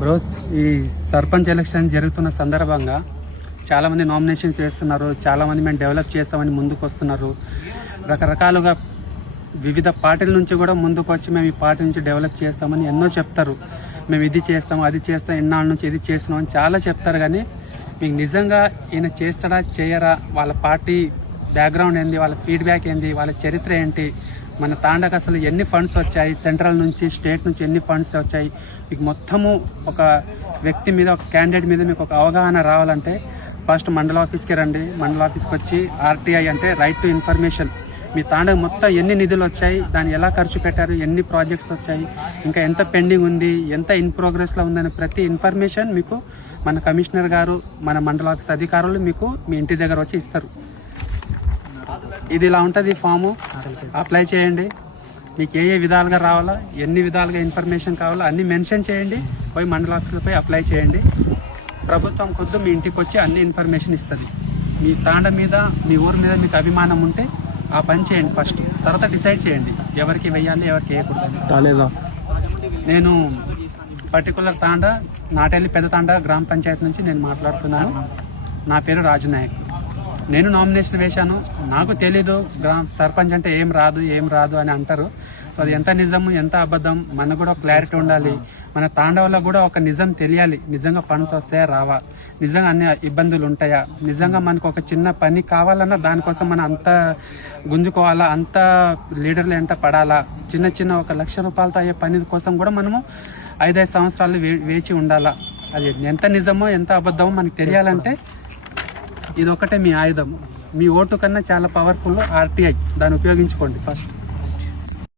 Bros, ఈ sarpanch election జరుగుతున్న సందర్భంగా చాలామంది నామినేషన్స్ వేస్తున్నారు. చాలామంది మేము డెవలప్ చేస్తామని ముందుకు వస్తున్నారు. రకరకాలుగా వివిధ పార్టీల నుంచి కూడా ముందుకు వచ్చి మేము ఈ పార్టీ నుంచి డెవలప్ చేస్తామని ఎన్నో చెప్తారు. మేము ఇది చేస్తాం, అది చేస్తాం, ఎన్నాళ్ళ నుంచి ఇది చేస్తున్నాం అని చాలా చెప్తారు. కానీ మీకు నిజంగా ఈయన చేస్తాడా చేయరా, వాళ్ళ పార్టీ బ్యాక్గ్రౌండ్ ఏంది, వాళ్ళ ఫీడ్బ్యాక్ ఏంది, వాళ్ళ చరిత్ర ఏంటి, మన తాండకు అసలు ఎన్ని ఫండ్స్ వచ్చాయి, సెంట్రల్ నుంచి స్టేట్ నుంచి ఎన్ని ఫండ్స్ వచ్చాయి, మీకు మొత్తము ఒక వ్యక్తి మీద, ఒక క్యాండిడేట్ మీద మీకు ఒక అవగాహన రావాలంటే ఫస్ట్ మండల ఆఫీస్కి రండి. మండల ఆఫీస్కి వచ్చి ఆర్టీఐ అంటే రైట్ టు ఇన్ఫర్మేషన్, మీ తాండకు మొత్తం ఎన్ని నిధులు వచ్చాయి, దాన్ని ఎలా ఖర్చు పెట్టారు, ఎన్ని ప్రాజెక్ట్స్ వచ్చాయి, ఇంకా ఎంత పెండింగ్ ఉంది, ఎంత ఇన్ ప్రోగ్రెస్లో ఉందని ప్రతి ఇన్ఫర్మేషన్ మీకు మన కమిషనర్ గారు, మన మండల ఆఫీస్ అధికారులు మీకు మీ ఇంటి దగ్గర వచ్చి ఇస్తారు. ఇది ఇలా ఉంటుంది. ఫాము అప్లై చేయండి. మీకు ఏ విధాలుగా రావాలా, ఎన్ని విధాలుగా ఇన్ఫర్మేషన్ కావాలో అన్ని మెన్షన్ చేయండి. పోయి మండల ఆఫీస్లో పోయి అప్లై చేయండి. ప్రభుత్వం కొద్దు మీ ఇంటికి వచ్చి అన్ని ఇన్ఫర్మేషన్ ఇస్తుంది. మీ తాండ మీద, మీ ఊరి మీద మీకు అభిమానం ఉంటే ఆ పని చేయండి ఫస్ట్. తర్వాత డిసైడ్ చేయండి ఎవరికి వెయ్యాలి, ఎవరికి వేయకూడదు. నేను పర్టికులర్ తాండ, నాటెల్లి పెద్ద తాండ గ్రామ పంచాయతీ నుంచి నేను మాట్లాడుతున్నాను. నా పేరు రాజనాయక్. నేను నామినేషన్ వేశాను. నాకు తెలీదు సర్పంచ్ అంటే ఏం రాదు అని అంటారు. సో అది ఎంత నిజము, ఎంత అబద్ధం, మనకు కూడా క్లారిటీ ఉండాలి. మన తాండవలో కూడా ఒక నిజం తెలియాలి. నిజంగా ఫండ్స్ వస్తాయా, రావా, నిజంగా అన్ని ఇబ్బందులు ఉంటాయా, నిజంగా మనకు ఒక చిన్న పని కావాలన్నా దానికోసం మనం అంత గుంజుకోవాలా, అంత లీడర్లు ఎంట పడాలా, చిన్న చిన్న 1 లక్ష రూపాయలతో అయ్యే పని కోసం కూడా మనము 5 సంవత్సరాలు వేచి ఉండాలా. అది ఎంత నిజమో ఎంత అబద్ధమో మనకు తెలియాలంటే ఇదొక్కటే మీ ఆయుధం. మీ ఓటు కన్నా చాలా పవర్ఫుల్ ఆర్టీఐ. దాన్ని ఉపయోగించుకోండి ఫస్ట్.